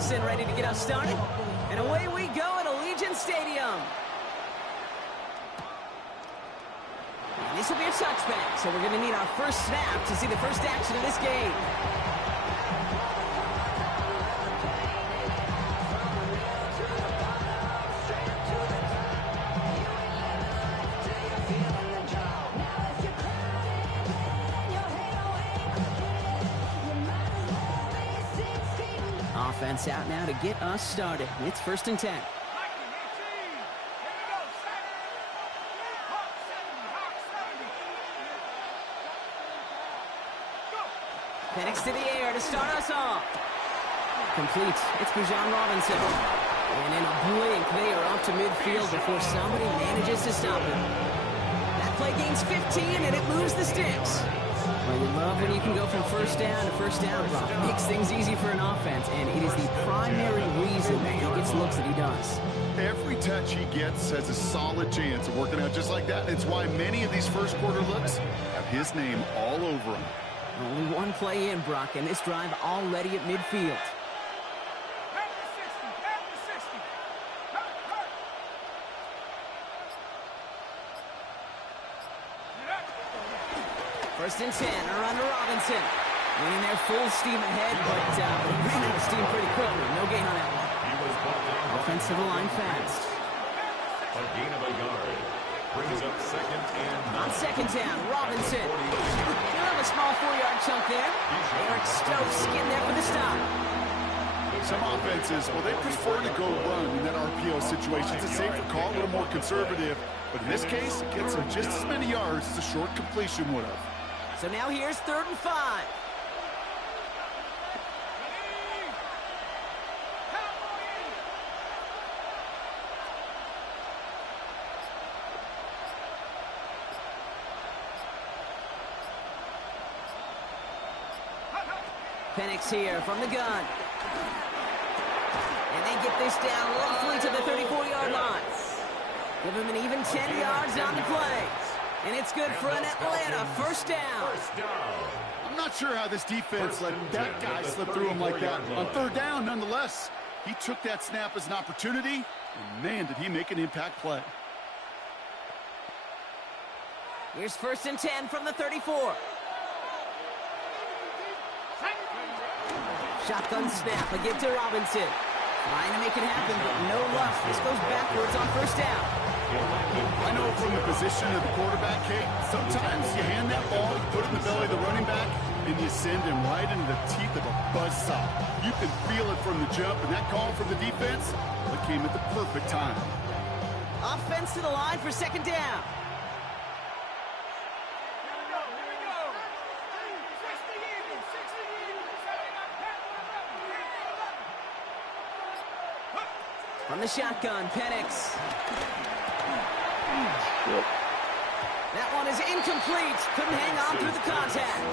Nicholson ready to get us started. And away we go at Allegiant Stadium. And this will be a touchback, so we're going to need our first snap to see the first action of this game. Offense out now to get us started. It's 1st and 10. Penix to the air to start us off. Complete. It's Bijan Robinson. And in a blink, they are up to midfield before somebody manages to stop him. That play gains 15, and it moves the sticks. Well, you love when you can go from first down to first down, Brock. Makes things easy for an offense, and it is the primary reason that he gets looks that he does. Every touch he gets has a solid chance of working out just like that. It's why many of these first quarter looks have his name all over them. Only one play in, Brock, and this drive already at midfield. First and 10, a run to Robinson. Winning there full steam ahead, but ran out of steam pretty quickly. No gain on that one. Offensive line fast. A gain of a yard. Brings up 2nd and 9. On 2nd down, Robinson. You have a small 4-yard chunk there. Eric Stokes getting there for the stop. Some offenses, well, they prefer to go run in that RPO situation. It's a safer call, a little more conservative. But in this case, it gets them just as many yards as a short completion would have. So now here's 3rd and 5. Penix here from the gun. And they get this down roughly to the 34-yard line. Give him an even 10 yards on the play. And it's good for an Atlanta first down. I'm not sure how this defense let that guy slip through him like that. On 3rd down, nonetheless, he took that snap as an opportunity, and man, did he make an impact play. Here's 1st and 10 from the 34. Shotgun snap again to Robinson. Trying to make it happen, but no luck. This goes backwards on 1st down. I know from the position of the quarterback, Kate, sometimes you hand that ball, you put it in the belly of the running back, and you send him right into the teeth of a buzzsaw. You can feel it from the jump, and that call from the defense, it came at the perfect time. Offense to the line for 2nd down. From the shotgun, Penix. That one is incomplete. Couldn't hang on through the contact.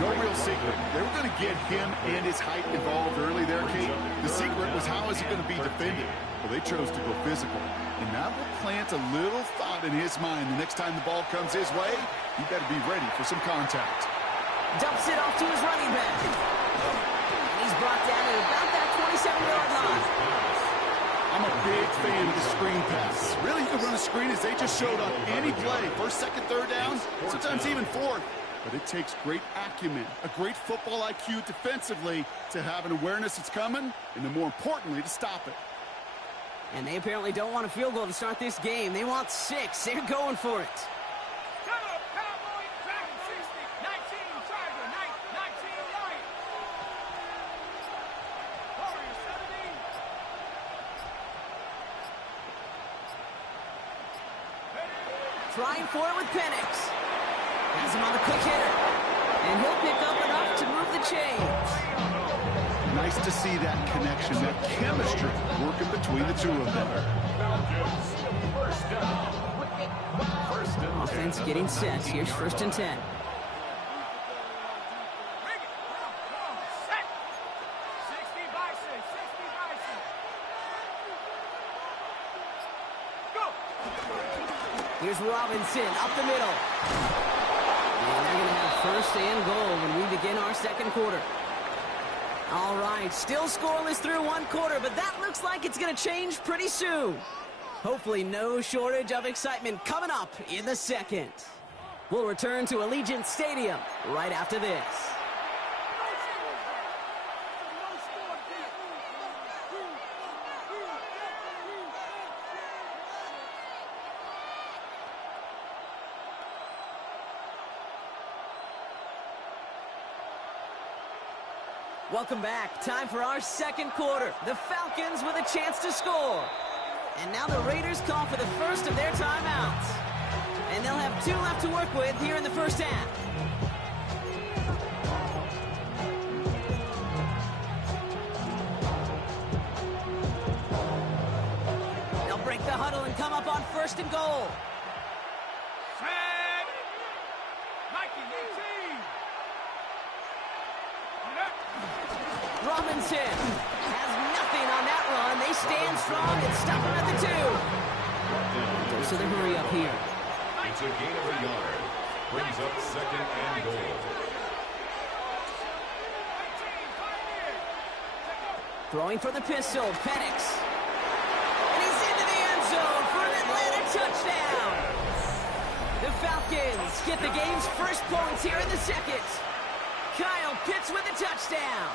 No real secret. They were going to get him and his height involved early there, Kate. The secret was how is he going to be defended? Well, they chose to go physical. And that will plant a little thought in his mind. The next time the ball comes his way, you got to be ready for some contact. Dumps it off to his running back. And he's brought down at about that 27-yard line. I'm a big fan of the screen pass. Really, you can run a screen as they just showed on any play. 1st, 2nd, 3rd down, sometimes even 4th. But it takes great acumen, a great football IQ defensively to have an awareness it's coming, and then more importantly, to stop it. And they apparently don't want a field goal to start this game. They want 6. They're going for it. Trying for it with Penix. Has him on the quick hitter. And he'll pick up enough to move the chains. Nice to see that connection, that chemistry working between the two of them. Offense getting set. Here's 1st and 10. Here's Robinson up the middle. And they're going to have 1st and goal when we begin our 2nd quarter. All right, still scoreless through one quarter, but that looks like it's going to change pretty soon. Hopefully no shortage of excitement coming up in the second. We'll return to Allegiant Stadium right after this. Welcome back. Time for our second quarter. The Falcons with a chance to score. And now the Raiders call for the first of their timeouts. And they'll have 2 left to work with here in the first half. They'll break the huddle and come up on 1st and goal. Robinson has nothing on that run. They stand strong and stop him at the 2. Goes to the hurry up here. It's a gain of a yard. Brings up 2nd and goal. Throwing for the pistol, Penix. And he's into the end zone for an Atlanta touchdown. The Falcons get the game's first points here in the second. Kyle Pitts with a touchdown.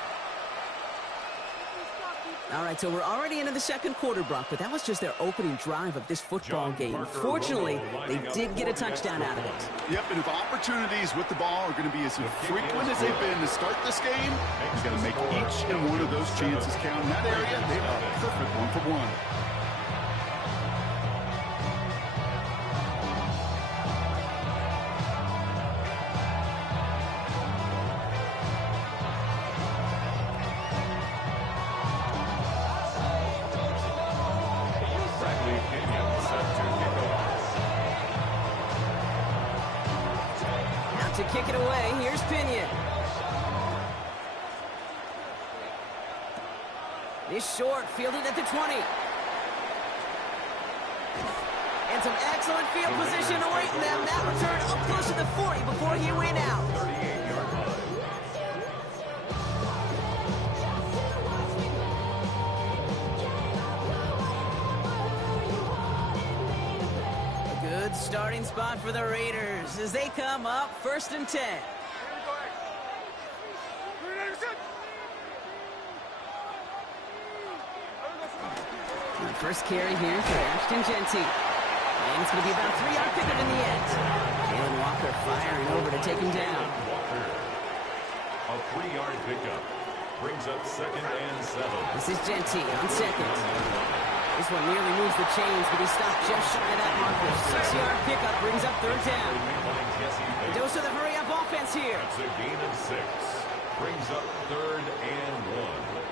All right, so we're already into the second quarter, Brock, but that was just their opening drive of this football game. Fortunately, they did get a touchdown out of it. Yep, and if opportunities with the ball are going to be as frequent as they've been to start this game, he's going to make each and one of those chances count. In that area, they are a perfect 1-for-1. To kick it away, here's Pinion. This short, fielded at the 20. And some excellent field position awaiting them. That return up close to the 40 before he went out. 38-yard line. Good starting spot for the Raiders as they come up 1st and 10. The first carry here for Ashton Genty. And it's going to be about a 3-yard pickup in the end. Jalen Walker firing over to take him down. Walker. A 3-yard pickup. Brings up 2nd and 7. This is Genty on 2nd. This one nearly moves the chains, but he stopped just shy of that marker. 6-yard pickup brings up 3rd down. A dose of the hurry-up offense here. It's a gain of 6. Brings up 3rd and 1.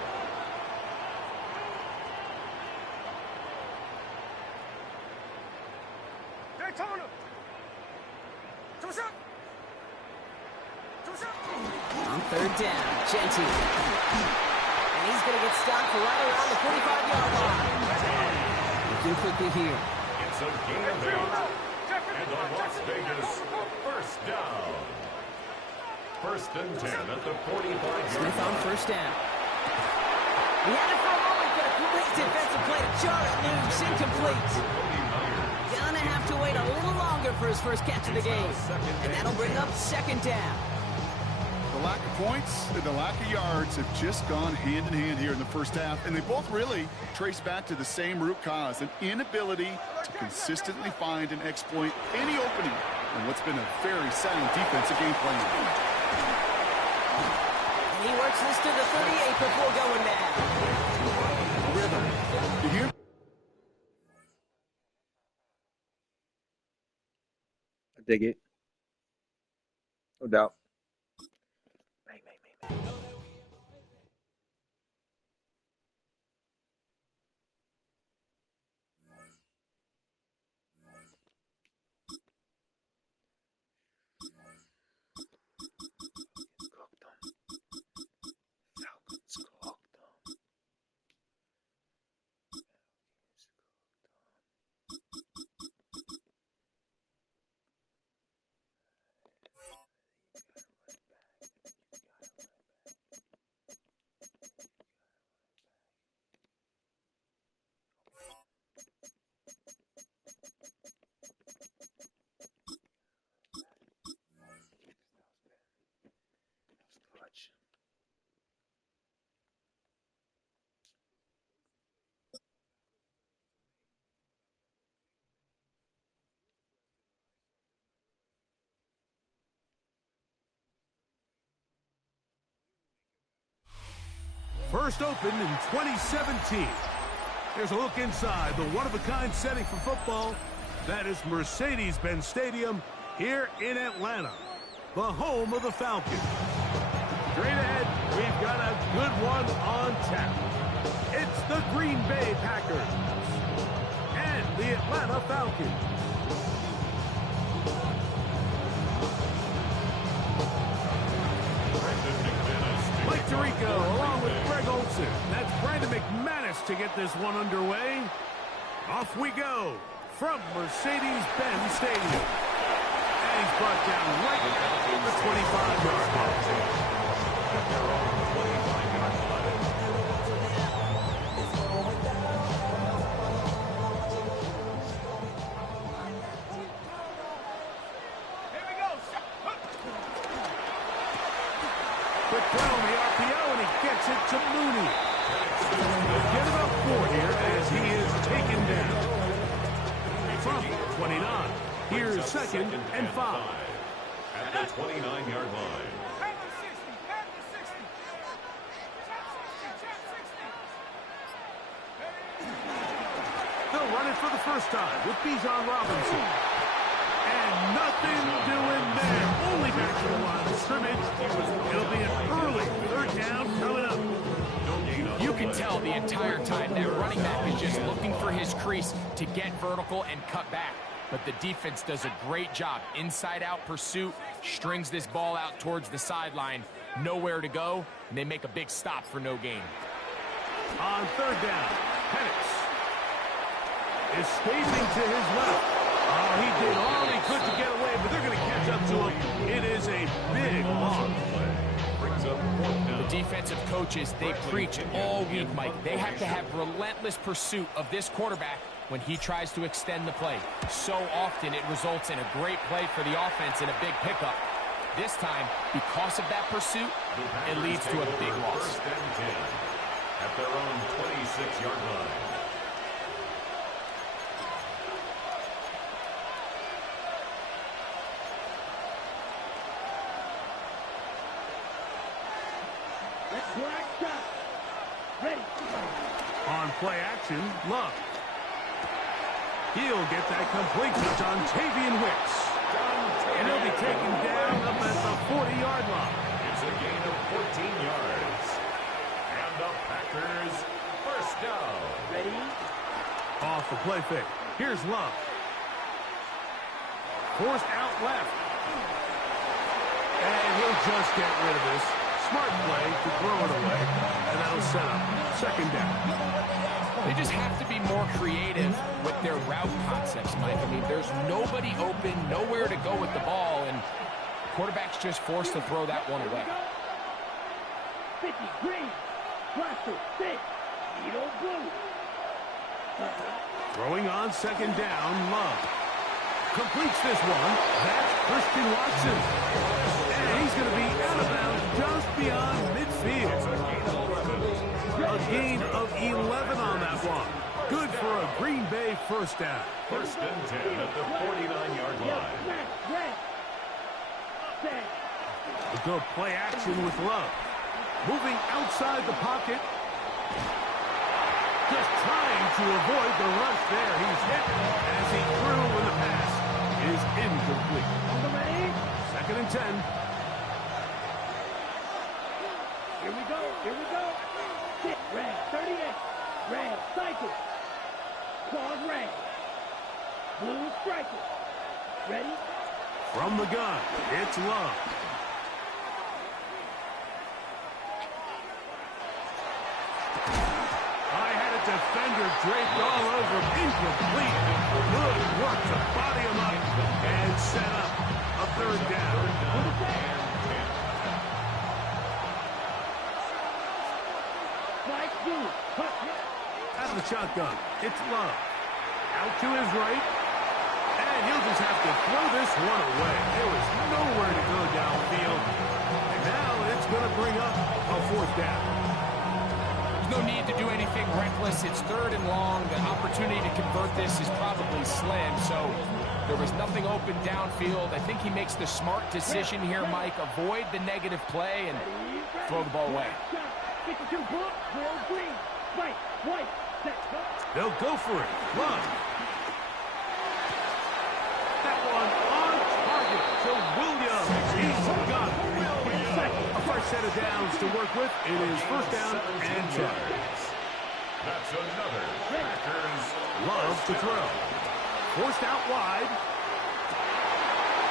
On 3rd down, Genty. And he's going to get stopped for right around the 45-yard line. Looking quickly here. It's a gain of 8. And the Las Vegas 1st down. 1st and 10 at the 45-yard Smith on line. 1st down. He had it for a moment, but a great defensive play to jar it loose, incomplete. Gonna have to wait a little longer for his first catch of the game. And that'll bring up 2nd down. The lack of points and the lack of yards have just gone hand in hand here in the first half, and they both really trace back to the same root cause, an inability to consistently find and exploit any opening in what's been a very sound defensive game plan. And he works this to the 38 before going down. Rhythm. You hear? I dig it. No doubt. first opened in 2017. Here's a look inside the one-of-a-kind setting for football. That is Mercedes-Benz Stadium here in Atlanta, the home of the Falcons. Straight ahead, we've got a good one on tap. It's the Green Bay Packers and the Atlanta Falcons. Mike Tirico along with Greg Olsen. That's Brandon McManus to get this one underway. Off we go from Mercedes-Benz Stadium. And he's brought down right at the 25-yard line. Quick throw on the RPO, and he gets it to Mooney. They'll get about 4 here as he is taken down. From 29, here's 2nd and 5. At the 29-yard line. They'll run it for the first time with Bijan Robinson. And nothing doing there. Only back to the line of scrimmage. It'll be an early 3rd down coming up. You can tell the entire time that running back is just looking for his crease to get vertical and cut back. But the defense does a great job. Inside-out pursuit, strings this ball out towards the sideline. Nowhere to go, and they make a big stop for no gain. On 3rd down, Penix escaping to his left. Oh, he did all he could to get away, but they're going to catch up to him. It is a big loss. The defensive coaches, they preach all week, Mike. They have to have relentless pursuit of this quarterback when he tries to extend the play. So often it results in a great play for the offense and a big pickup. This time, because of that pursuit, it leads to a big loss. At their own 26-yard line. On play action, Love. He'll get that complete to Jontavian Wicks. And he'll be taken down up at the 40-yard line. It's a gain of 14 yards. And the Packers first down. Ready? Off the play fake. Here's Love. Forced out left. And he'll just get rid of this. Smart play to throw it away. And that'll set up 2nd down. They just have to be more creative with their route concepts, Mike. I mean, there's nobody open, nowhere to go with the ball, and quarterback's just forced to throw that one away. 50 green, cluster, 6, needle blue. Throwing on 2nd down, Love. Completes this one. That's Christian Watson. And he's going to be out of bounds just beyond midfield. A gain of 11 on that one. Good for a Green Bay first down. 1st and 10 at the 49-yard line. We'll go play action with Love. Moving outside the pocket. Just trying to avoid the rush there. He's hit as he threw when the pass is incomplete. 2nd and 10. Here we go, here we go. Red, 38. Red, cycle. Claws red. Blue striker. Ready? From the gun, it's Love. I had a defender draped all over, incomplete. Good work to body him up and set up a 3rd down. Out of the shotgun, it's Love. Out to his right. And he'll just have to throw this one away. There was nowhere to go downfield. And now it's going to bring up a 4th down. There's no need to do anything reckless. It's 3rd and long. The opportunity to convert this is probably slim. So there was nothing open downfield. I think he makes the smart decision here, Mike. Avoid the negative play and throw the ball away. 52 blue, will green. Right, white, set, go. They'll go for it. Love. That one on target to Williams. He's got it. A fresh set of downs to work with. It is first down and 10. That's another Packers. Love to throw. Forced out wide.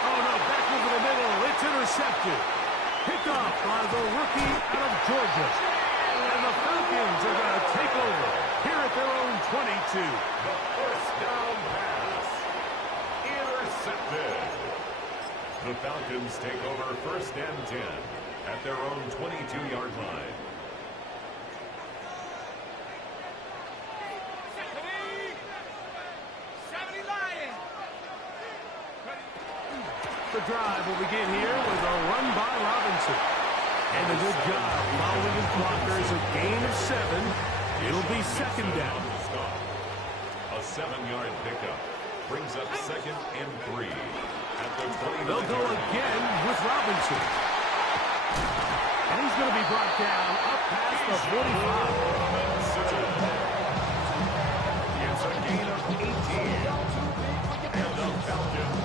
Oh, no, back over the middle. It's intercepted. Picked off by the rookie out of Georgia. And the Falcons are going to take over here at their own 22. The first down pass. Intercepted. The Falcons take over first and 10 at their own 22-yard line. The drive will begin here with a run by Robinson. And a good job following his blockers. A gain of 7. It'll be second down. A 7-yard pickup brings up second and 3 at the 29. They'll go again with Robinson. And he's going to be brought down up past the 45. It's a gain of 18. And the Falcons.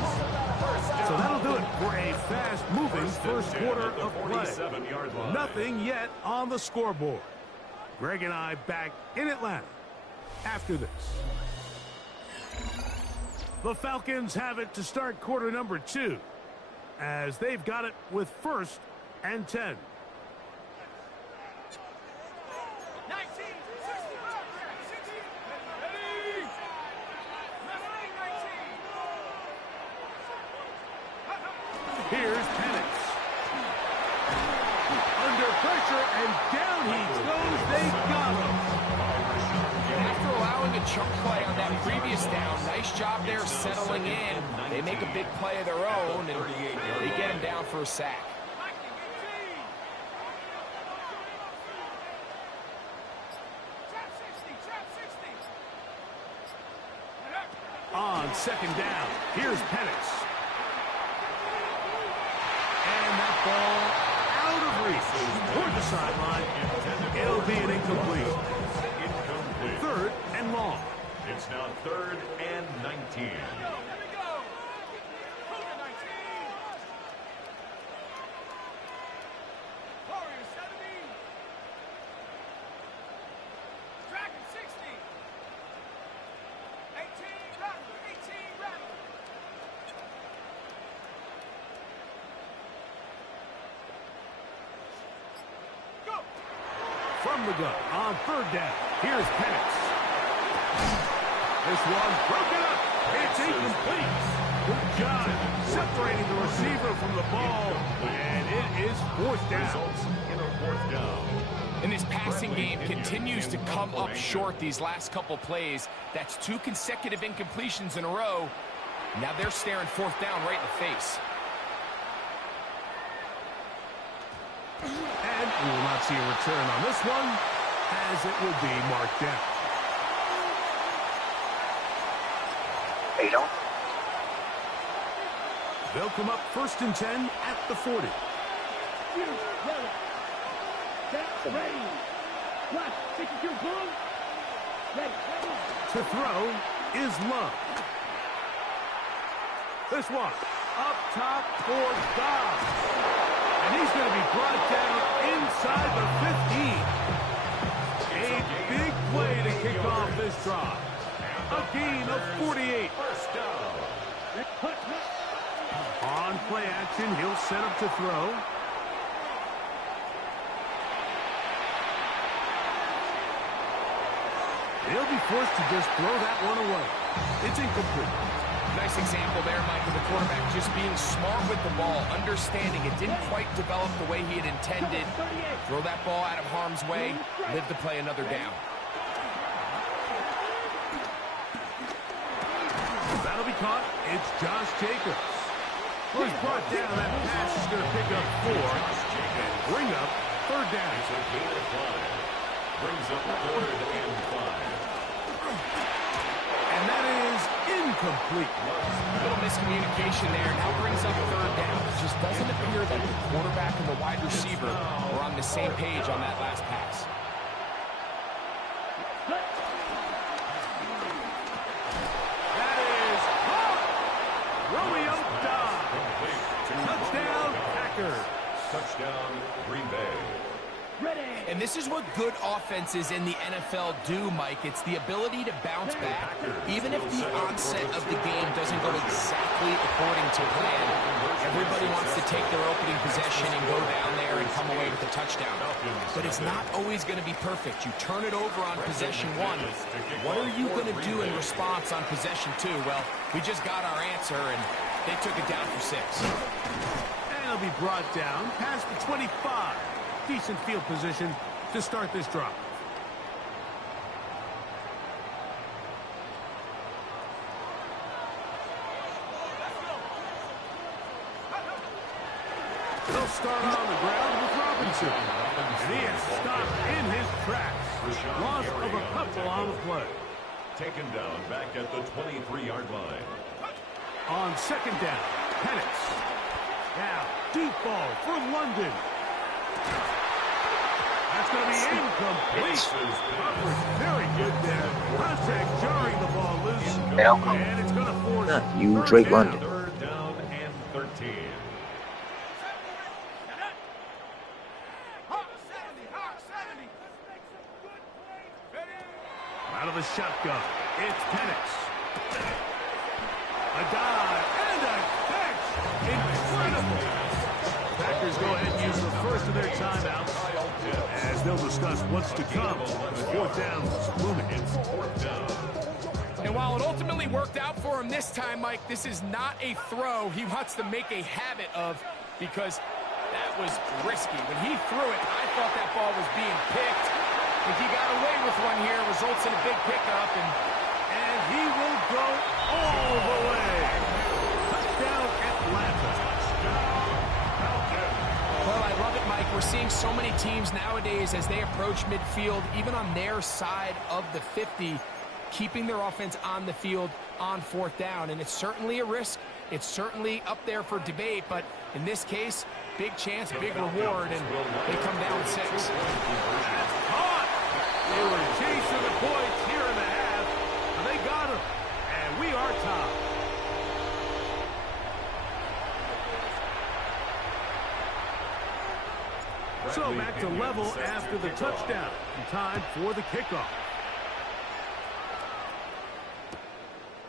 So that'll do it for a fast-moving first quarter of play. Nothing yet on the scoreboard. Greg and I back in Atlanta after this. The Falcons have it to start quarter number 2, as they've got it with first and 10. Here's Penix. Under pressure, and down he goes. They got him. After allowing a chunk play on that previous down, nice job there settling in. They make a big play of their own, and they get him down for a sack. On second down, here's Penix. And that ball out of reach toward the sideline. It'll be an incomplete. Third and long. It's now third and 19. From the gun on third down. Here's Penix. This one broken up. It's incomplete. Good job separating the receiver from the ball. And it is fourth down. And this passing game continues to come up short these last couple plays. That's 2 consecutive incompletions in a row. Now they're staring fourth down right in the face. And we will not see a return on this one, as it will be marked down. They'll come up first and 10 at the 40. Ready. Watch, 52 blue. Ready. To throw is Love. This one up top for Dobbs. And he's going to be brought down inside the 15. A big play to kick off this drive. A gain of 48. First down. On play action, he'll set up to throw. He'll be forced to just throw that one away. It's incomplete. Nice example there, Mike, of the quarterback just being smart with the ball, understanding it didn't quite develop the way he had intended. Throw that ball out of harm's way, live to play another down. That'll be caught. It's Josh Jacobs. Well, he's brought down. That pass is going to pick up 4 and bring up third down. It's a gain of 5. Brings up third and 5. And that is incomplete. Little miscommunication there. Now brings up third down. It just doesn't appear that the quarterback and the wide receiver were on the same page on that last pass. That is Romeo Dobbs. Touchdown, Packers. Touchdown, Green Bay. And this is what good offenses in the NFL do, Mike. It's the ability to bounce back, even if the onset of the game doesn't go exactly according to plan. Everybody wants to take their opening possession and go down there and come away with a touchdown. But it's not always going to be perfect. You turn it over on possession one. What are you going to do in response on possession two? Well, we just got our answer, and they took it down for 6. And it'll be brought down past the 25. Decent field position to start this drive. They'll start on the ground with Robinson. And he is stopped in his tracks. Loss of a couple on the play. Taken down back at the 23-yard line. On second down, Penix. Now, deep ball for London. That's going to be incomplete. Very good there. Contact jarring the ball loose. And it's going to force Not you, Drake London. Third down and 13. Out of the shotgun, it's Penix. A dive and a catch. Incredible. Packers go ahead and use the first of their timeouts as they'll discuss what's to come. The fourth down is looming. And while it ultimately worked out for him this time, Mike, this is not a throw he wants to make a habit of, because that was risky. When he threw it, I thought that ball was being picked. If he got away with one here, results in a big pickup, and he will go all the way. Touchdown, Atlanta. Well, I love it, Mike. We're seeing so many teams nowadays as they approach midfield, even on their side of the 50, keeping their offense on the field on fourth down. And it's certainly a risk. It's certainly up there for debate, but in this case, big chance, big reward, and they come down with 6. They were chasing the points here in the half, and they got him, and we are tied. So back to level after the touchdown. Time for the kickoff.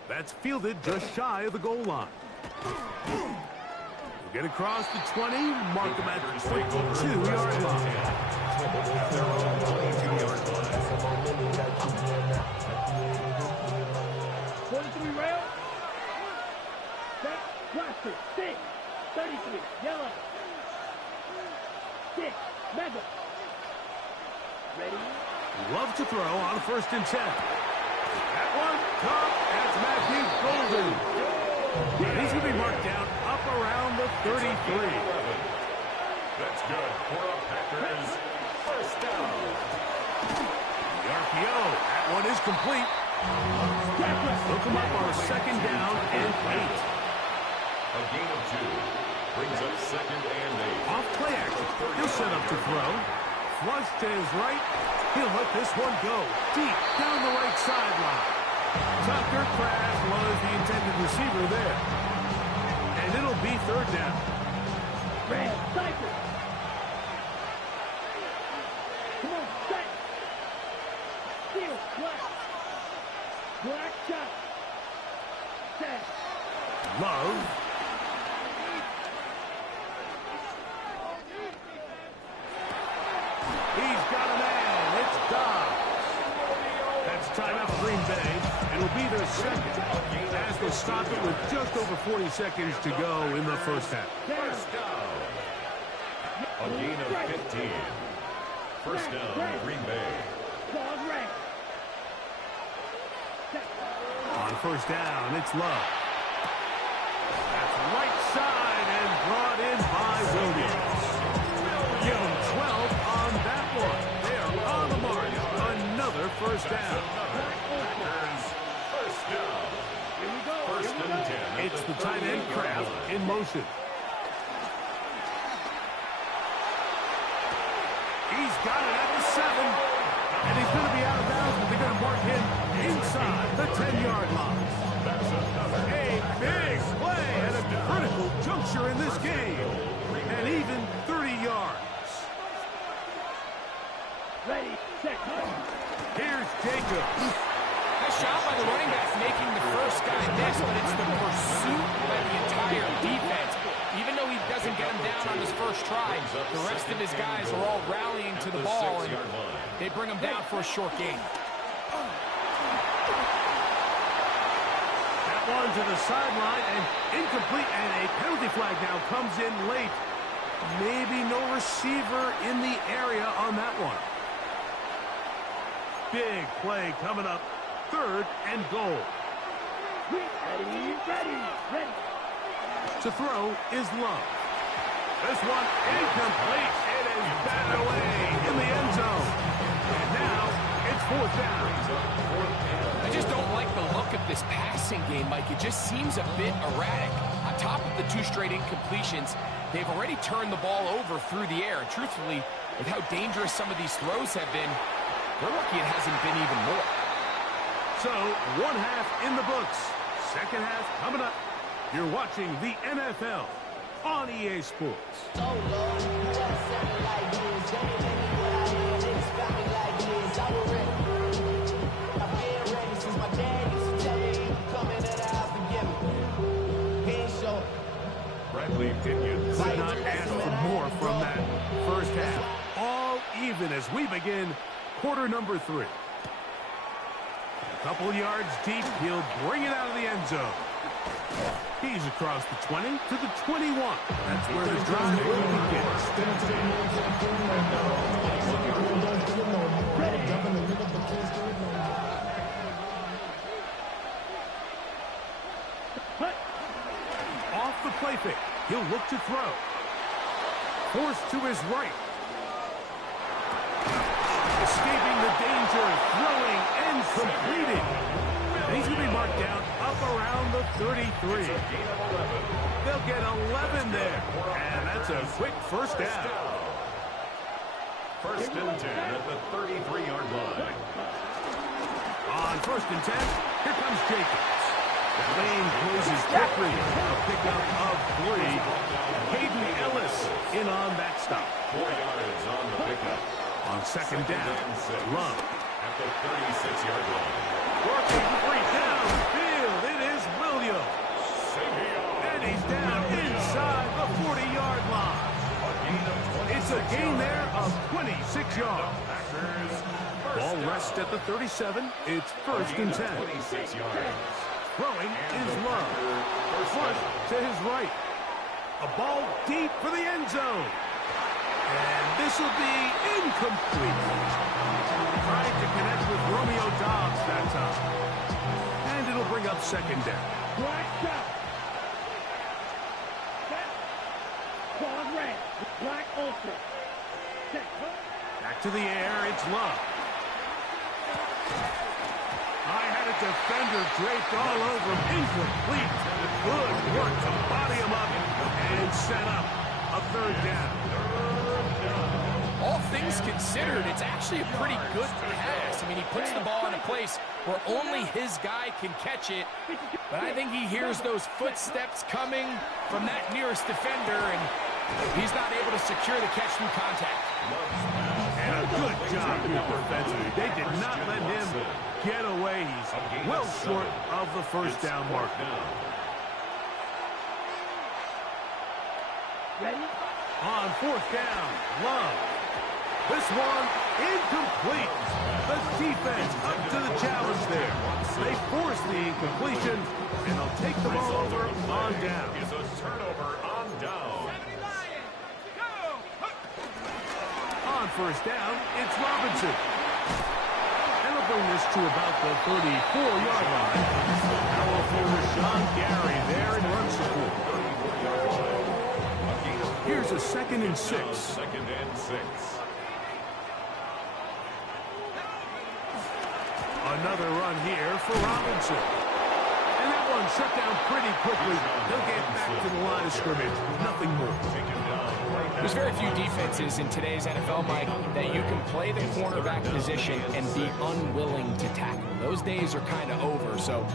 That's fielded just shy of the goal line. We'll get across the 20, mark them at 22-yard line. At their own 22-yard line. 43 rail. Set. Blaster. 6. 33. Yellow. 6. Mega. Ready. Love to throw on first and 10. That one, top, that's Matthew Golden. And he's going to be marked down up around the 33. That's good for a Packers first down. The RPO, that one is complete. Look him up on second down and 8. A gain of 2 brings up second and 8. Off play action, he'll set up to throw. Flush to his right, he'll let this one go deep down the right sideline. Tucker Crash was the intended receiver there. And it'll be third down. Red. Cypher. Come on. Set. Steal. Black. Black shot. Set. Love. He's got a man. It's Dobbs. That's timeout for Green Bay. It'll be their second as they stop it with just over 40 seconds to go in the first half. First down. A gain of 15. First down, Green Bay. Dog red. On first down, it's Love. That's right side and brought in by Williams. Give him 12 on that one. They are on the march. Another first down. First down. Here we go. First and 10. It's the tight end Kraft in motion. He's got it at the 7. And he's going to be out of bounds, but they're going to mark him inside the 10-yard line. A big play at a critical juncture in this game. And even 30 yards. Ready, set, Here's Jacob. Nice shot by the running back making the first guy miss, but it's the pursuit by the entire defense. Even though he doesn't get him down on his first try, the rest of his guys are all rallying to the ball, and they bring him down for a short gain. That one to the sideline and incomplete, and a penalty flag now comes in late. Maybe no receiver in the area on that one. Big play coming up. 3rd and goal. ready. To throw is Love. This one incomplete. It is batted away in the end zone. And now it's 4th down. I just don't like the look of this passing game, Mike. It just seems a bit erratic. On top of the 2 straight incompletions, they've already turned the ball over through the air. And truthfully, with how dangerous some of these throws have been, we're lucky it hasn't been even more. So, 1 half in the books. 2nd half coming up. You're watching the NFL on EA Sports. Bradley Pinion. Could not ask for more from that first half. All even as we begin quarter number 3. A couple yards deep, he'll bring it out of the end zone. He's across the 20 to the 21. That's where the drive begins. Off the play fake, he'll look to throw. Forced to his right. Escaping the danger, throwing and completing. And he's going to be marked down up around the 33. They'll get 11 there. And that's a quick first down. 1st and 10 at the 33-yard line. On 1st and 10, here comes Jacobs. The lane closes quickly. A pickup of 3. Hayden Ellis in on that stop. 4 yards on the pickup. On 2nd down, Love. At the 36-yard line. Working 3 downfield. It is Williams. And he's down inside the 40-yard line. It's a gain there of 26 yards. Ball rests at the 37. It's 1st and 10. 26 yards. Throwing is Love. Front to his right. A ball deep for the end zone. And this will be incomplete. Trying to connect with Romeo Dobbs that time. And it'll bring up 2nd down. Black out. Set. Quad red. Black ultra. Set. Back to the air, it's Love. I had a defender draped all over him. Incomplete. Good work to body him up and set up a 3rd down. All things considered, it's actually a pretty good pass. I mean, he puts the ball in a place where only his guy can catch it. But I think he hears those footsteps coming from that nearest defender, and he's not able to secure the catch through contact. And a good job here defensively. They did not let him get away. He's well short of the 1st down mark. Ready? On 4th down, Love. This one incomplete. The defense up to the challenge there. They force the incompletion, and they'll take the ball over on down. Is a turnover on down. On 1st down, it's Robinson. And they'll bring this to about the 34-yard line. Powerful Rashawn Gary there in run support. Here's a 2nd and 6. 2nd and 6. Another run here for Robinson. And that one's shut down pretty quickly. They'll get back to the line of scrimmage. Nothing more. There's very few defenses in today's NFL, Mike, that you can play the cornerback position and be unwilling to tackle. Those days are kind of over, so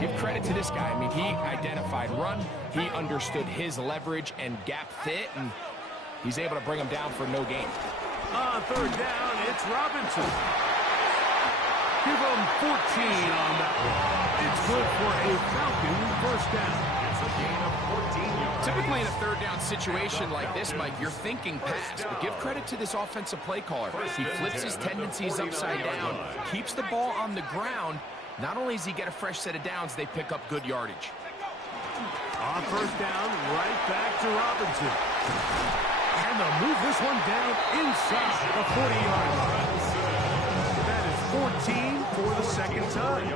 give credit to this guy. I mean, he identified run, he understood his leverage and gap fit, and he's able to bring him down for no gain. On third down, it's Robinson. Give him 14 on that one. It's good for a Falcon first down. It's a gain of 14 yards. Typically in a third down situation like this, Mike, you're thinking pass, but give credit to this offensive play caller. He flips his tendencies upside down, keeps the ball on the ground. Not only does he get a fresh set of downs, they pick up good yardage. On first down, right back to Robinson. And they'll move this one down inside the 40-yard line. That is 14 for the second time.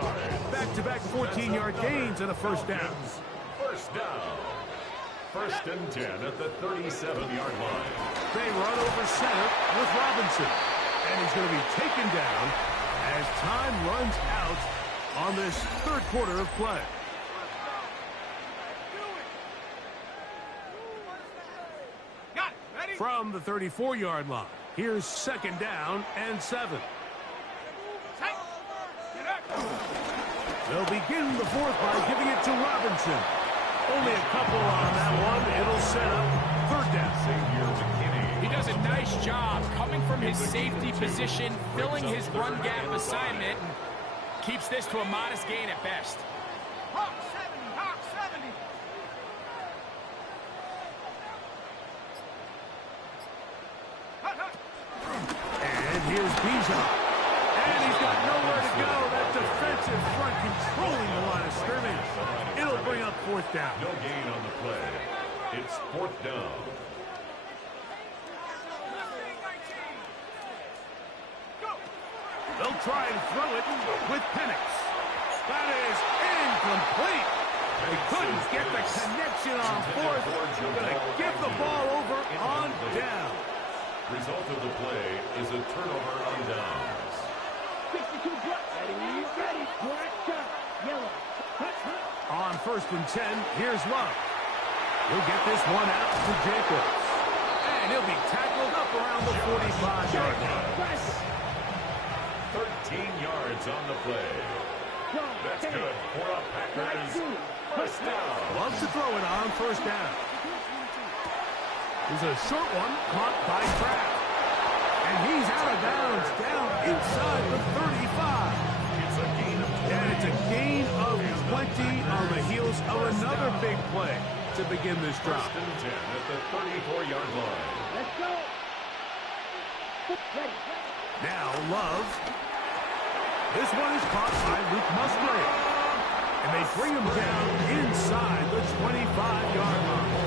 Back-to-back 14-yard gains and a first down. First down. First and 10 at the 37-yard line. They run over center with Robinson. And he's going to be taken down as time runs out on this third quarter of play. From the 34-yard line, here's second down and 7. They'll begin the fourth by giving it to Robinson. Only a couple on that one. It'll set up third down. He does a nice job coming from his safety position, filling his run gap assignment, and keeps this to a modest gain at best. And here's Bijan. And he's got nowhere to go. That defensive front controlling the line of scrimmage. It'll bring up fourth down. No gain on the play. It's fourth down. They'll try and throw it with Penix. That is incomplete. They couldn't get the connection on fourth. Going to give the ball over on down. Result of the play is a turnover on downs. 62 blocks. Ready. Yellow. On first and 10, here's Love. He'll get this one out to Jacobs. And he'll be tackled up around the 45-yard line. 13 yards on the play. That's good for a Packers first down. Loves to throw it on first down. There's a short one caught by Kraft. And he's out of bounds down inside the 35. It's a gain of 20. And it's a gain of 20 on the heels of another big play to begin this drive. First and 10 at the 34-yard line. Let's go. Ready. Now Love. This one is caught by Luke Musgrave. And they bring him down inside the 25-yard line.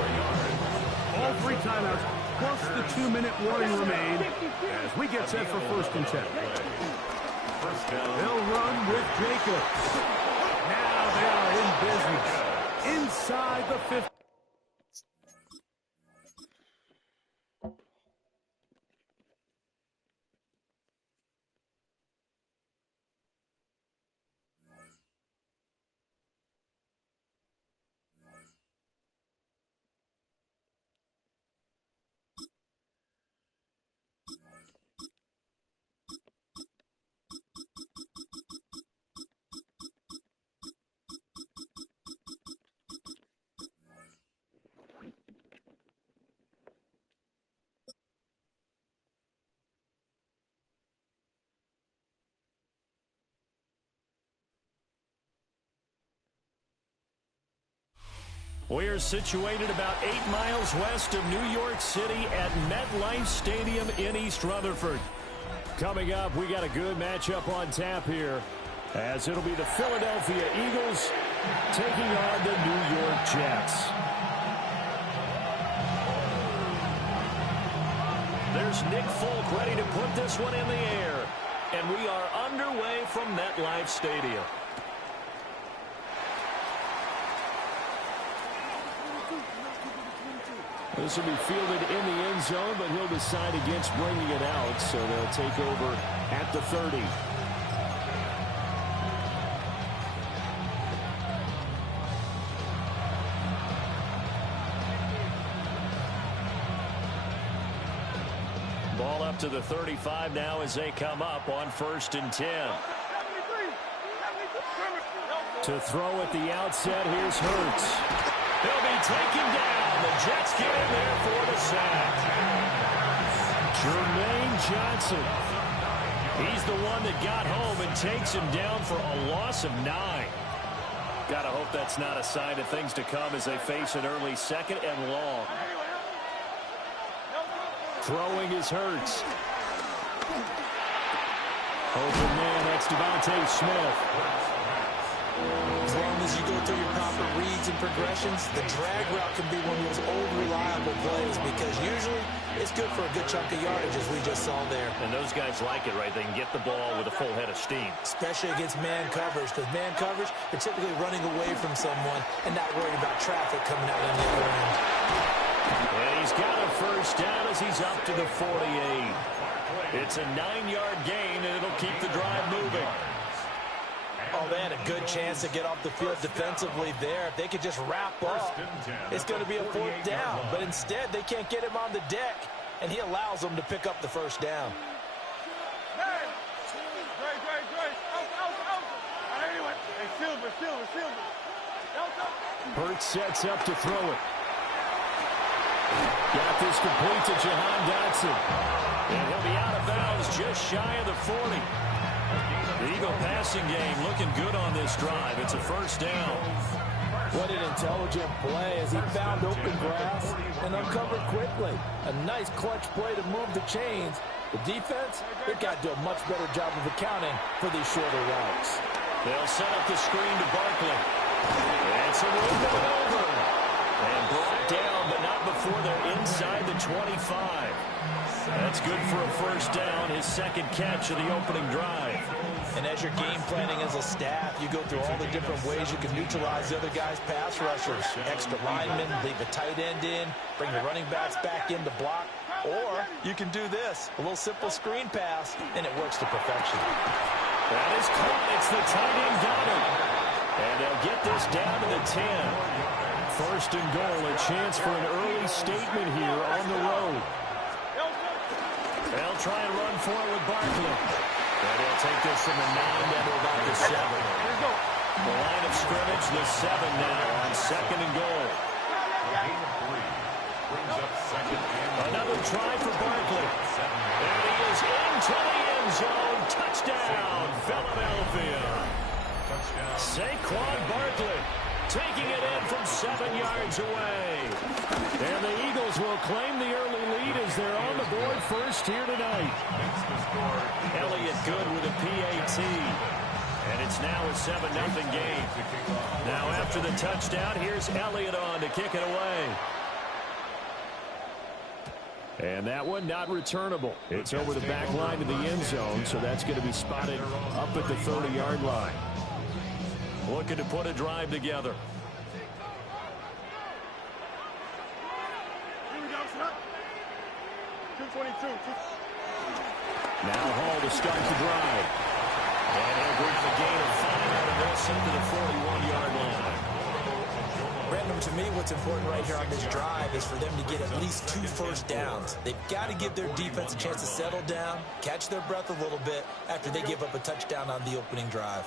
All three timeouts, plus the 2-minute warning remain as we get set for first and 10. First down. They'll run with Jacobs. Now they are in business. Inside the 50. We're situated about 8 miles west of New York City at MetLife Stadium in East Rutherford. Coming up, we got a good matchup on tap here, as it'll be the Philadelphia Eagles taking on the New York Jets. There's Nick Folk ready to put this one in the air, and we are underway from MetLife Stadium. This will be fielded in the end zone, but he'll decide against bringing it out, so they'll take over at the 30. Ball up to the 35 now as they come up on 1st and 10. To throw at the outset, here's Hurts. He'll be taken down. The Jets get in there for the sack. Jermaine Johnson. He's the one that got home and takes him down for a loss of 9. Gotta hope that's not a sign of things to come as they face an early 2nd and long. Throwing is Hurts. Open man, that's Devontae Smith. As long as you go through your proper reads and progressions, the drag route can be one of those old reliable plays because usually it's good for a good chunk of yardage as we just saw there. And those guys like it, right? They can get the ball with a full head of steam. Especially against man coverage, because man coverage, they're typically running away from someone and not worried about traffic coming out on the other end. And he's got a 1st down as he's up to the 48. It's a 9-yard gain, and it'll keep the drive moving. Oh, they had a good chance to get off the field defensively there. If they could just wrap up, it's going to be a 4th down. But instead, they can't get him on the deck, and he allows them to pick up the 1st down. Hurts sets up to throw it. Got this complete to Jahan Dotson. And he'll be out of bounds just shy of the 40. The Eagle passing game looking good on this drive. It's a 1st down. What an intelligent play as he found open grass and uncovered quickly. A nice clutch play to move the chains. The defense, they've got to do a much better job of accounting for these shorter routes. They'll set up the screen to Barkley. And some room to maneuver. And brought down, but not before they're inside the 25. That's good for a 1st down, his 2nd catch of the opening drive. And as you're game planning as a staff, you go through all the different ways you can neutralize the other guy's pass rushers. Extra linemen, leave a tight end in, bring the running backs back in to block. Or you can do this, a little simple screen pass, and it works to perfection. That is caught. It's the tight end Goddard. And they'll get this down to the 10. 1st and goal, a chance for an early statement here on the road. They'll try and run for it with Barkley. And he'll take this from the 9 down to about the 7. The line of scrimmage, the 7 now on 2nd and goal. Another try for Barkley. And he is into the end zone. Touchdown, Philadelphia. Saquon Barkley taking it in from 7 yards away. And the Eagles will claim the early lead as they're on the board first here tonight. Elliott good with a PAT. And it's now a 7-0 game. Now after the touchdown, here's Elliott on to kick it away. And that one not returnable. It's over the back line to the end zone, so that's going to be spotted up at the 30-yard line. Looking to put a drive together. Now Hall to start the drive. And he'll bring the gain of 5 and they'll send to the 41-yard line. Brandon, to me, what's important right here on this drive is for them to get at least 2 1st downs. They've got to give their defense a chance to settle down, catch their breath a little bit after they give up a touchdown on the opening drive.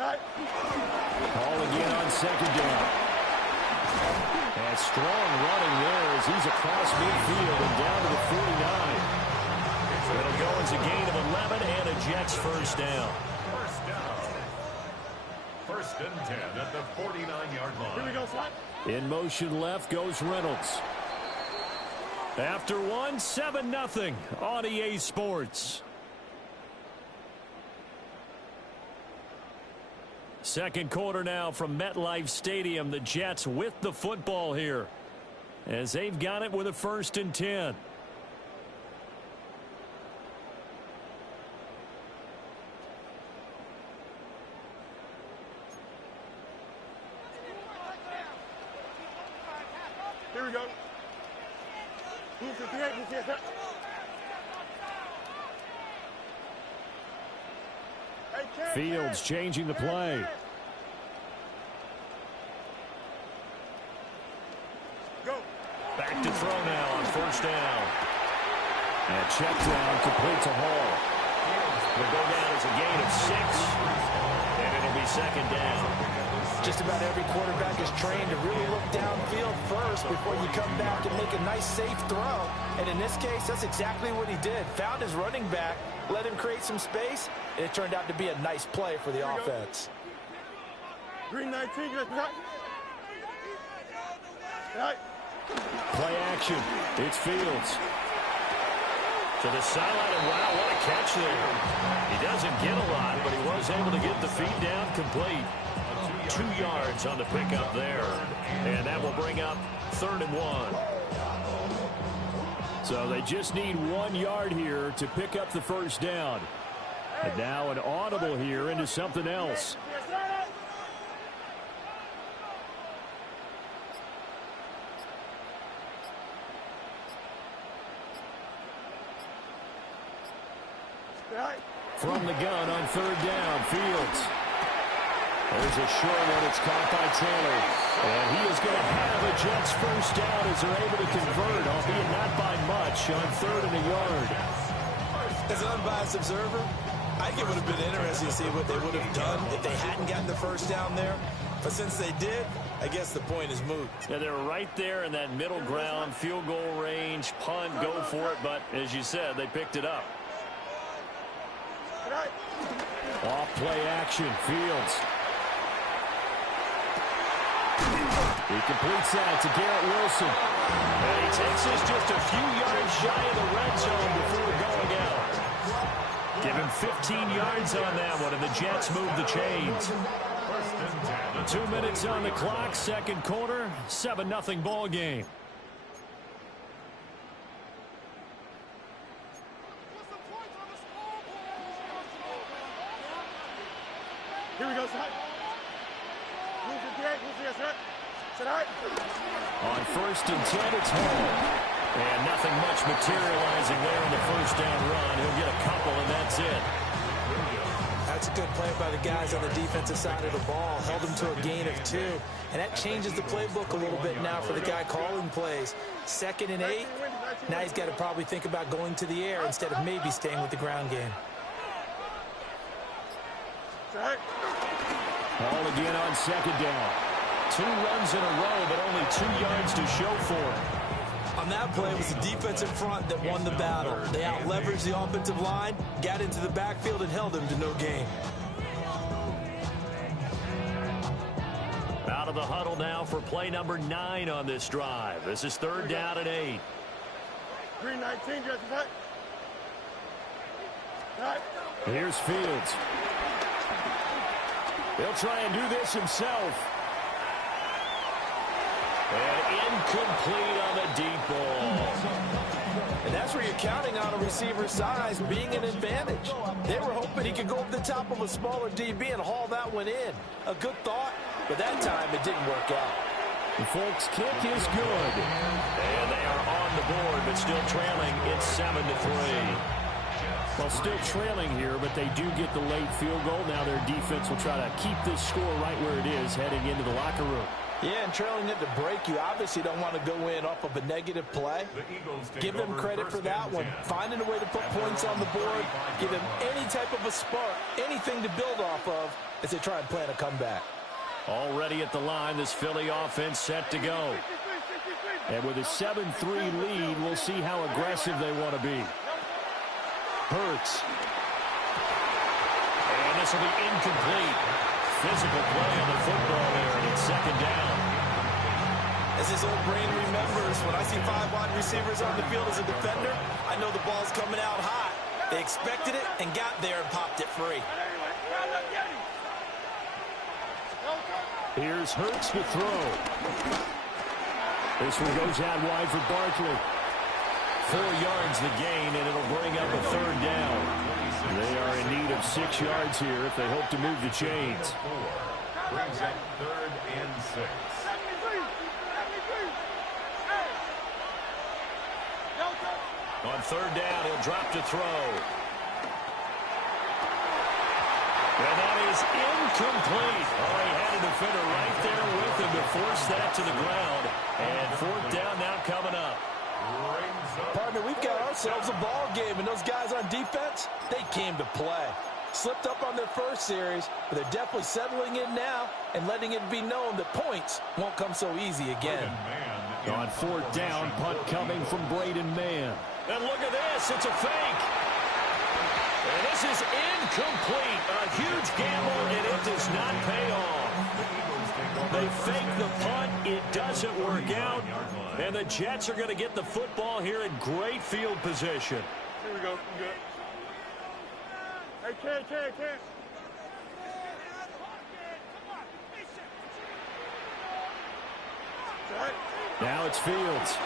Hall again on 2nd down. And strong running there as he's across midfield and down to the 49. It'll go as a gain of 11 and a Jets 1st down. 1st and 10 at the 49-yard line. Here we go, Slot. In motion left goes Reynolds. After one, 7-0 on EA Sports. 2nd quarter now from MetLife Stadium. The Jets with the football here as they've got it with a 1st and 10. Here we go. Fields changing the play. Go. back to throw now on first down. And check down complete to Hall. Will go down as a gain of 6. And it'll be second down. Just about every quarterback is trained to really look downfield first before you come back and make a nice, safe throw. And in this case, that's exactly what he did. Found his running back, let him create some space, and it turned out to be a nice play for the offense. Green 19, Play action. It's Fields. To the sideline, and wow, what a catch there. He doesn't get a lot, but he was able to get the feed down complete. 2 yards on the pickup there. And that will bring up 3rd and 1. So they just need 1 yard here to pick up the first down. And now an audible here into something else. From the gun on 3rd down, Fields. There's a short one. It's caught by Taylor. And he is going to have a Jets first down as they're able to convert, albeit not by much, on 3rd and a yard. As an unbiased observer, I think it would have been interesting to see what they would have done if they hadn't gotten the first down there. But since they did, I guess the point is moot. Yeah, they were right there in that middle ground, field goal range, punt, go for it. But as you said, they picked it up. Off play action, Fields. He completes that to Garrett Wilson. And he takes us just a few yards shy of the red zone before going out. Give him 15 yards on that one, and the Jets move the chains. 2 minutes on the clock, second quarter, 7-0 ball game. Here we go, son. On 1st and 10, it's Hall. And nothing much materializing there in the first down run. He'll get a couple, and that's it. That's a good play by the guys on the defensive side of the ball. Held him to a gain of 2. And that changes the playbook a little bit now for the guy calling plays. 2nd and 8. Now he's got to probably think about going to the air instead of maybe staying with the ground game. Hall again on 2nd down. 2 runs in a row, but only 2 yards to show for him. On that play, it was the defensive front that won the battle. They out-leveraged the offensive line, got into the backfield, and held him to no gain. Out of the huddle now for play number 9 on this drive. This is 3rd down and 8. Green 19, Here's Fields. He'll try and do this himself. And incomplete on the deep ball. And that's where you're counting on a receiver's size being an advantage. They were hoping he could go over the top of a smaller DB and haul that one in. A good thought, but that time it didn't work out. The Folks' kick is good. And they are on the board, but still trailing. It's 7-3. Well, still trailing here, but they do get the late field goal. Now their defense will try to keep this score right where it is heading into the locker room. Yeah, and trailing it to break, you obviously don't want to go in off of a negative play. Give them credit for that one. Finding a way to put points on the board, give them any type of a spark, anything to build off of as they try and plan a comeback. Already at the line, this Philly offense set to go. And with a 7-3 lead, we'll see how aggressive they want to be. Hurts. And this will be incomplete. Physical play on the football there, and it's 2nd down. As his old brain remembers, when I see 5 wide receivers on the field as a defender, I know the ball's coming out hot. They expected it and got there and popped it free. Here's Hurts to throw. This one goes out wide for Barkley. 4 yards the gain, and it'll bring up a 3rd down. They are in need of 6 yards here if they hope to move the chains. Brings up 3rd and 6. On 3rd down, he'll drop to throw. And that is incomplete. Oh, he had a defender right there with him to force that to the ground. And fourth down now coming up. Partner, we've got ourselves a ball game, and those guys on defense, they came to play. Slipped up on their first series, but they're definitely settling in now and letting it be known that points won't come so easy again. On fourth down, punt coming from Braden Mann. And look at this, it's a fake. And this is incomplete. A huge gamble, and it does not pay off. They fake the punt. It doesn't work out. And the Jets are going to get the football here in great field position. Here we go. Good. Hey, Ken. Now it's Fields.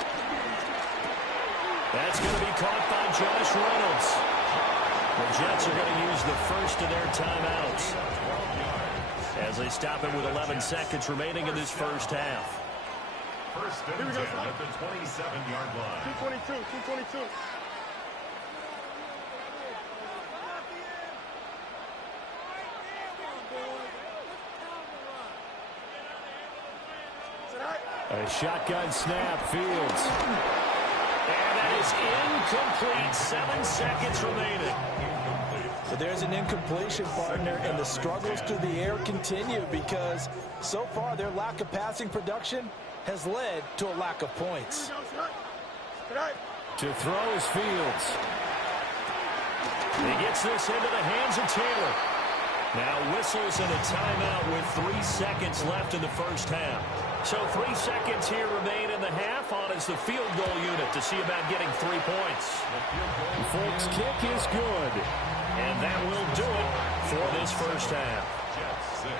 That's going to be caught by Josh Reynolds. The Jets are going to use the first of their timeouts as they stop it with 11 seconds remaining in this first half. First and 10 at the 27-yard line. 222. A shotgun snap, Fields. And that is incomplete. 7 seconds remaining. But there's an incompletion, partner, and the struggles through the air continue because so far their lack of passing production has led to a lack of points. To throw is Fields. He gets this into the hands of Taylor. Now whistles and a timeout with 3 seconds left in the first half. So 3 seconds here remain in the half on as the field goal unit to see about getting 3 points. Folks, kick is good. And that will do it for this first half. Jets 6.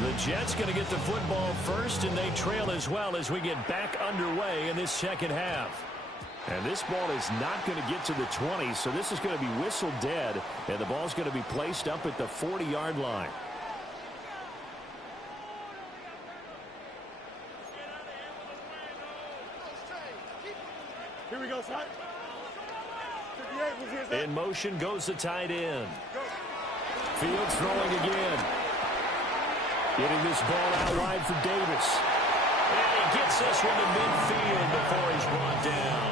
The Jets going to get the football first, and they trail as well as we get back underway in this second half. And this ball is not going to get to the 20, so this is going to be whistled dead, and the ball's going to be placed up at the 40-yard line. Here we go, son. In motion goes the tight end. Fields throwing again. Getting this ball out wide for Davis. And he gets this one to midfield before he's brought down.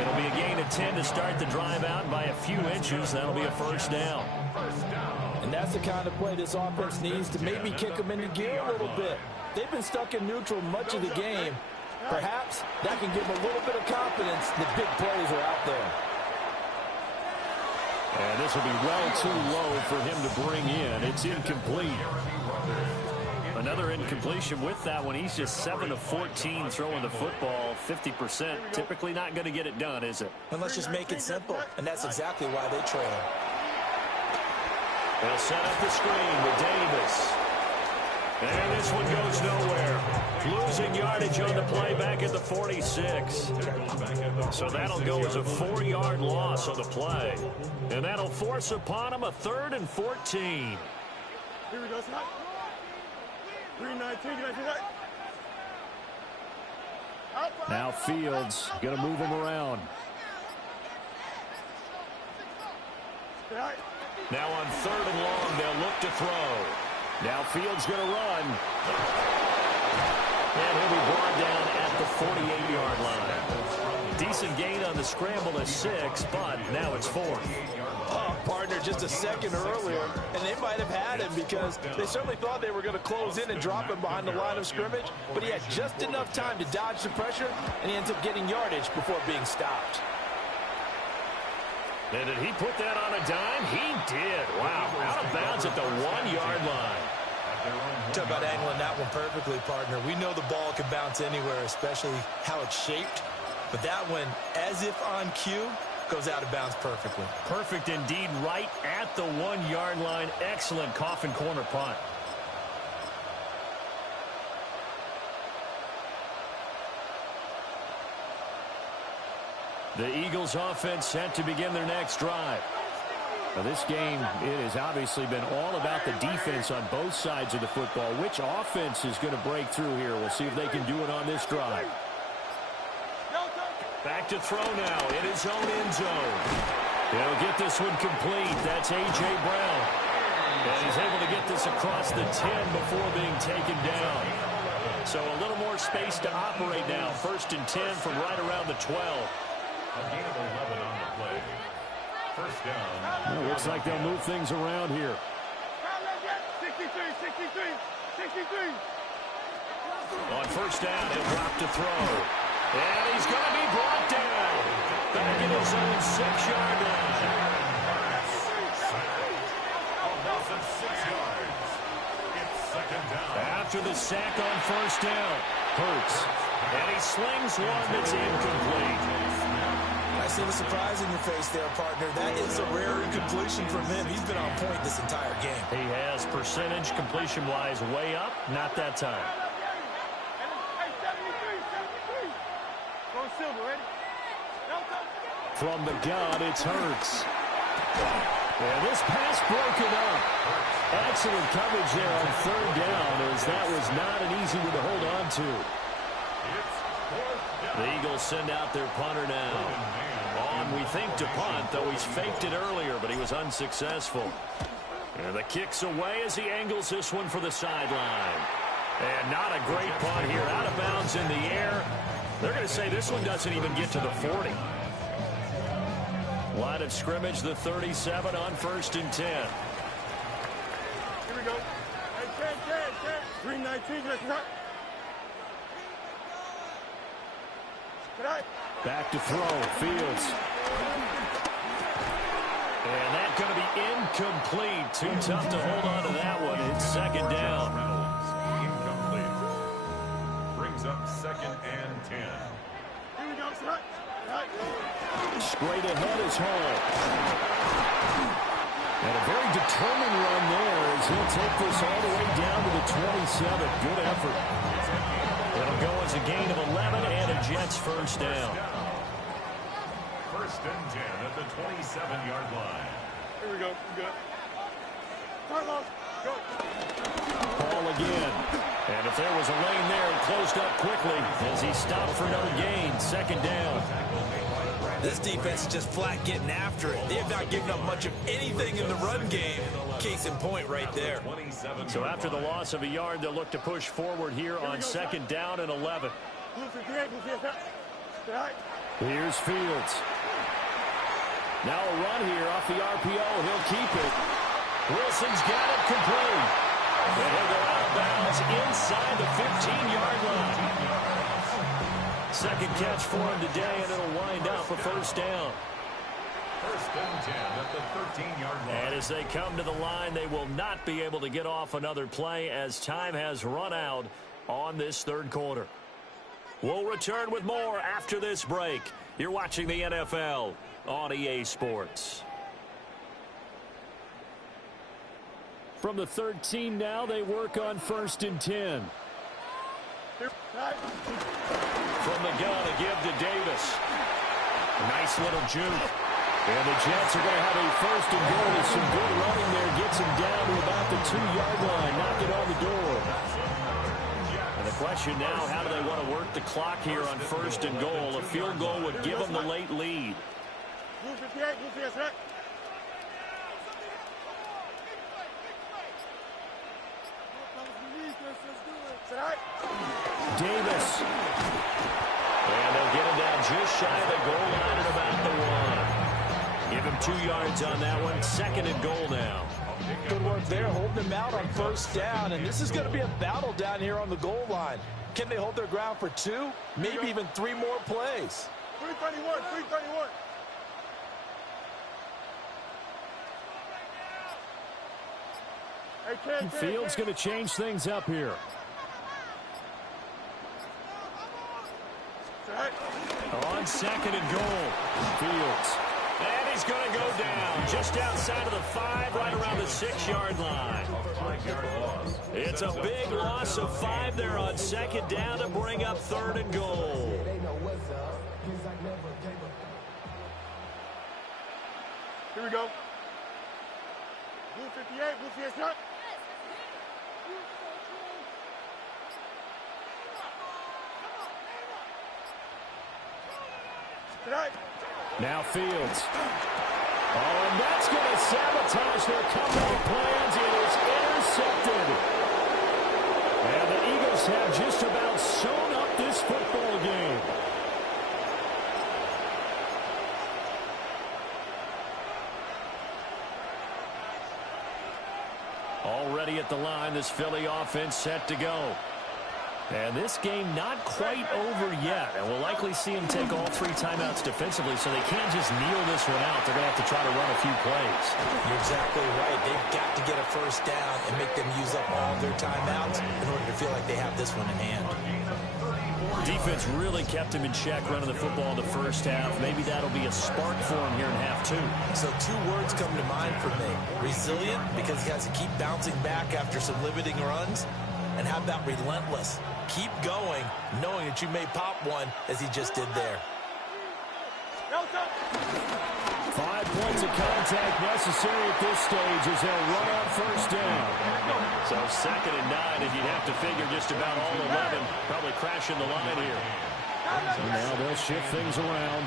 It'll be a gain of 10 to start the drive out by a few inches. That'll be a first down. And that's the kind of play this offense needs to maybe kick them into gear a little bit. They've been stuck in neutral much of the game. Perhaps that can give them a little bit of confidence that big plays are out there. And this will be well too low for him to bring in. It's incomplete. Another incompletion with that one. He's just 7 of 14 throwing the football, 50%. Typically not going to get it done, is it? And let's just make it simple. And that's exactly why they trail. They'll set up the screen with Davis. And this one goes nowhere. Losing yardage on the play back at the 46. So that'll go as a 4-yard loss on the play. And that'll force upon him a 3rd and 14. Here we go, son. 319, you guys see that? Now Fields going to move him around. Now on 3rd and long, they'll look to throw. Now Fields going to run. And he'll be brought down at the 48-yard line. Decent gain on the scramble of 6, but now it's 4th. Oh, partner, just a second earlier, and they might have had him because they certainly thought they were going to close in and drop him behind the line of scrimmage, but he had just enough time to dodge the pressure, and he ends up getting yardage before being stopped. And did he put that on a dime? He did. Wow, out of bounds at the 1-yard line. Talk about angling that one perfectly, partner. We know the ball can bounce anywhere, especially how it's shaped, but that one, as if on cue, goes out of bounds perfectly. Perfect indeed, right at the 1-yard line. Excellent coffin corner punt. The Eagles offense set to begin their next drive. Now, this game, it has obviously been all about the defense on both sides of the football. Which offense is going to break through here? We'll see if they can do it on this drive. Back to throw now in his own end zone. He'll get this one complete. That's A.J. Brown. And he's able to get this across the 10 before being taken down. So a little more space to operate now. 1st and 10 from right around the 12. A gain of 11 on the play. First down. Well, looks like they'll move things around here. 63. On first down, he'll drop to throw. And he's going to be brought down. Back in his own 6-yard line. A loss of 6 yards. It's second down. After the sack on first down, Hurts. And he slings one that's incomplete. I see the surprise in your face there, partner. That is a rare incompletion from him. He's been on point this entire game. He has percentage completion-wise way up. Not that time. From the gun, it's Hurts. And this pass broken up. Excellent coverage there on third down, as that was not an easy one to hold on to. The Eagles send out their punter now. On, we think, to punt, though he's faked it earlier, but he was unsuccessful. And the kick's away as he angles this one for the sideline. And not a great punt here. Out of bounds in the air. They're going to say this one doesn't even get to the 40. Line of scrimmage, the 37 on 1st and 10. Here we go. Hey, 10. 319. Let's not. Back to throw, Fields. And that's going to be incomplete. Too tough to hold on to that one. It's second down. Incomplete. Brings up 2nd and 10. Here we go. Straight ahead is Hall. And a very determined run there as he'll take this all the way down to the 27. Good effort. It'll go as a gain of 11 and a Jets first down. 1st and 10 at the 27-yard line. Here we go. We good. Carlos, go. Ball again. And if there was a lane there, it closed up quickly as he stopped for no gain. Second down. This defense is just flat getting after it. They've not given up much of anything in the run game. Case in point right there. So after the loss of a yard, they'll look to push forward here on 2nd down and 11. Here's Fields. Now a run here off the RPO. He'll keep it. Wilson's got it complete. And he'll go out of bounds inside the 15-yard line. Second catch for him today, and it'll wind up a first down. 1st and 10 at the 13-yard line. And as they come to the line, they will not be able to get off another play as time has run out on this third quarter. We'll return with more after this break. You're watching the NFL on EA Sports. From the 13 now, they work on 1st and 10. From the gun, a give to Davis. Nice little juke. And the Jets are going to have a 1st and goal with some good running there. Gets him down to about the 2-yard line. Knock it on the door. And the question now, how do they want to work the clock here on 1st and goal? A field goal would give them the late lead. Davis. And they'll get him down just shy of the goal line at about the 1. Give him 2 yards on that one. 2nd and goal now. Good work there, holding him out on first down. And this is going to be a battle down here on the goal line. Can they hold their ground for 2, maybe even 3 more plays? 331. Fields going to change things up here. On 2nd and goal, Fields. And he's going to go down just outside of the 5, right around the 6-yard line. It's a big loss of 5 there on 2nd down to bring up 3rd and goal. Here we go. Blue 58, Blue 58, shot. Now Fields. Oh, and that's going to sabotage their comeback plans. It is intercepted. And the Eagles have just about sewn up this football game. Already at the line, this Philly offense set to go. And this game not quite over yet. And we'll likely see them take all 3 timeouts defensively, so they can't just kneel this one out. They're going to have to try to run a few plays. You're exactly right. They've got to get a first down and make them use up all their timeouts in order to feel like they have this one in hand. Defense really kept him in check running the football in the first half. Maybe that'll be a spark for him here in half 2. So 2 words come to mind for me. Resilient, because he has to keep bouncing back after some limiting runs. And how about relentless? Keep going, knowing that you may pop one, as he just did there. 5 points of contact necessary at this stage as they'll run on first down. So 2nd and 9, and you'd have to figure just about all 11 probably crashing the line here. So now they'll shift things around.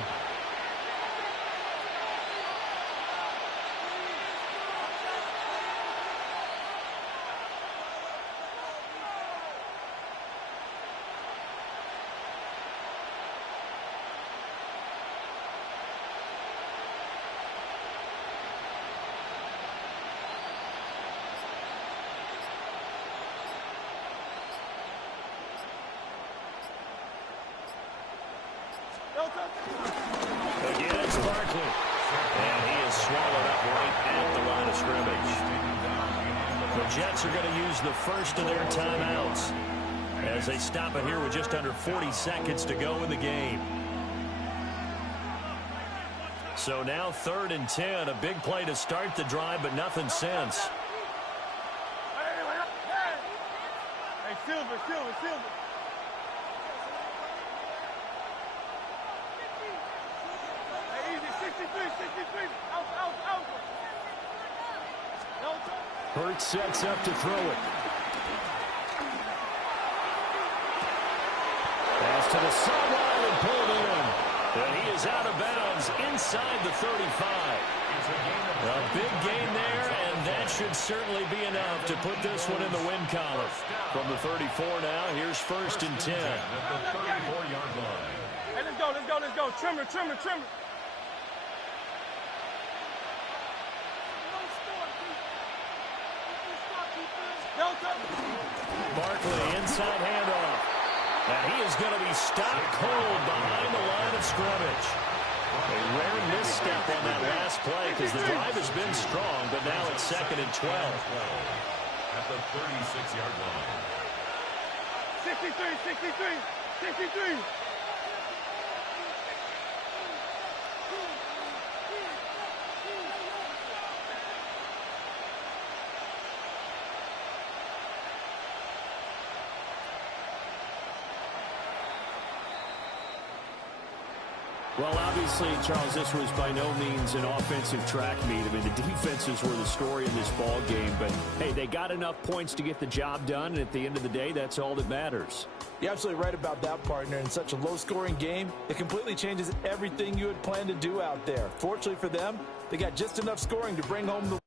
Again, it's Barkley. And he is swallowed up right at the line of scrimmage. The Jets are going to use the first of their timeouts as they stop it here with just under 40 seconds to go in the game. So now 3rd and 10, a big play to start the drive, but nothing since. Hey, Silver. Hurts sets up to throw it. Pass to the sideline and pulled in. And he is out of bounds inside the 35. A big gain there, and that should certainly be enough to put this one in the win column. From the 34 now, here's 1st and 10. Hey, let's go. Trimmer. Barkley, inside handoff. And he is going to be stopped cold behind the line of scrimmage. A rare misstep on that last play because the drive has been strong, but now it's 2nd and 12. At the 36-yard line. 63. Well, obviously, Charles, this was by no means an offensive track meet. I mean, the defenses were the story in this ball game. But, hey, they got enough points to get the job done, and at the end of the day, that's all that matters. You're absolutely right about that, partner. In such a low-scoring game, it completely changes everything you had planned to do out there. Fortunately for them, they got just enough scoring to bring home the